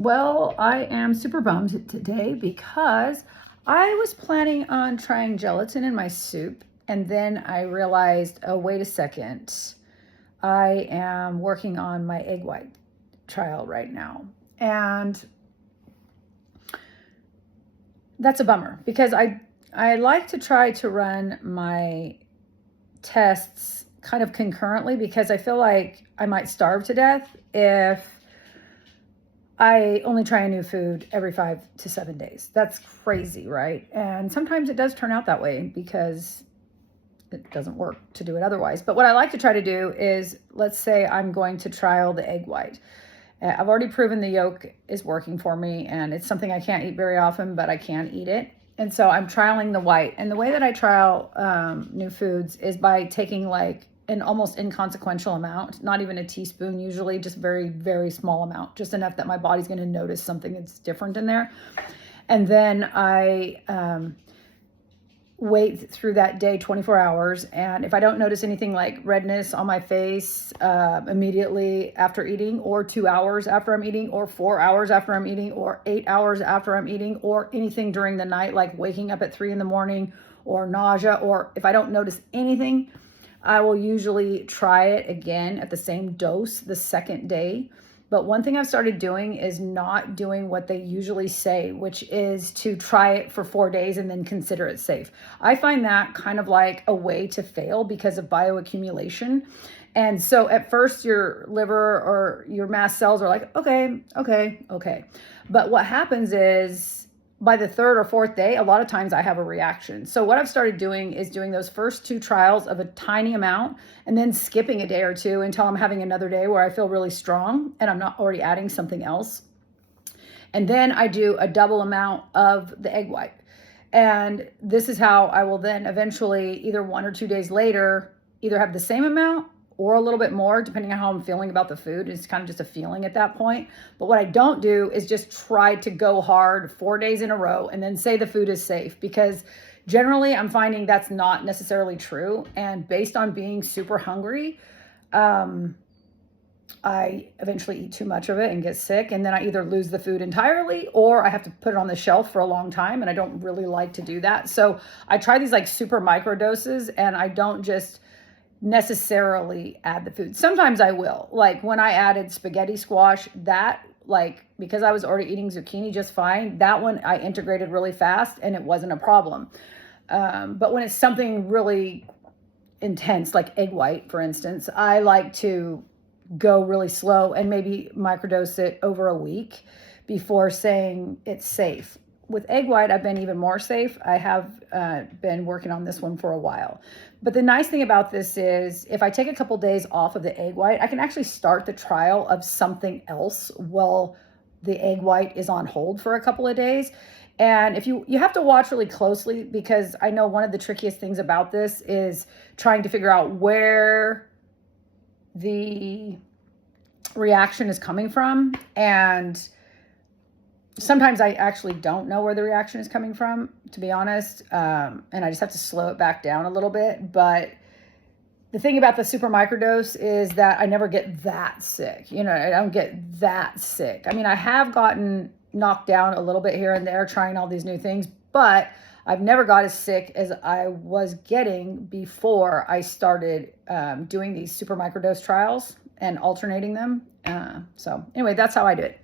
Well, I am super bummed today because I was planning on trying gelatin in my soup, and then I realized, oh, wait a second. I am working on my egg white trial right now. And that's a bummer because I like to try to run my tests kind of concurrently because I feel like I might starve to death if I only try a new food every 5 to 7 days. That's crazy, right? And sometimes it does turn out that way because it doesn't work to do it otherwise. But what I like to try to do is, let's say I'm going to trial the egg white. I've already proven the yolk is working for me, and it's something I can't eat very often, but I can eat it. And so I'm trialing the white. And the way that I trial new foods is by taking like an almost inconsequential amount, not even a teaspoon usually, just very, very small amount, just enough that my body's going to notice something that's different in there. And then I wait through that day 24 hours. And if I don't notice anything like redness on my face immediately after eating, or 2 hours after I'm eating, or 4 hours after I'm eating, or 8 hours after I'm eating, or anything during the night, like waking up at 3 in the morning, or nausea, or if I don't notice anything, I will usually try it again at the same dose the second day. But one thing I've started doing is not doing what they usually say, which is to try it for 4 days and then consider it safe. I find that kind of like a way to fail because of bioaccumulation. And so at first your liver or your mast cells are like, okay, okay, okay. But what happens is by the third or fourth day, a lot of times I have a reaction. So what I've started doing is doing those first two trials of a tiny amount and then skipping a day or two until I'm having another day where I feel really strong and I'm not already adding something else. And then I do a double amount of the egg white. And this is how I will then eventually, either 1 or 2 days later, either have the same amount or a little bit more, depending on how I'm feeling about the food. It's kind of just a feeling at that point. But what I don't do is just try to go hard 4 days in a row and then say the food is safe, because generally I'm finding that's not necessarily true. And based on being super hungry, I eventually eat too much of it and get sick, and then I either lose the food entirely or I have to put it on the shelf for a long time, and I don't really like to do that. So I try these like super micro doses, and I don't just necessarily add the food. Sometimes I will. Like when I added spaghetti squash, that, like, because I was already eating zucchini just fine, that one I integrated really fast and it wasn't a problem. But when it's something really intense, like egg white, for instance, I like to go really slow and maybe microdose it over a week before saying it's safe. With egg white, I've been even more safe. I have been working on this one for a while. But the nice thing about this is if I take a couple days off of the egg white, I can actually start the trial of something else while the egg white is on hold for a couple of days. And if you have to watch really closely, because I know one of the trickiest things about this is trying to figure out where the reaction is coming from. And sometimes I actually don't know where the reaction is coming from, to be honest. And I just have to slow it back down a little bit. But the thing about the super microdose is that I never get that sick. You know, I don't get that sick. I mean, I have gotten knocked down a little bit here and there trying all these new things, but I've never got as sick as I was getting before I started doing these super microdose trials and alternating them. So anyway, that's how I do it.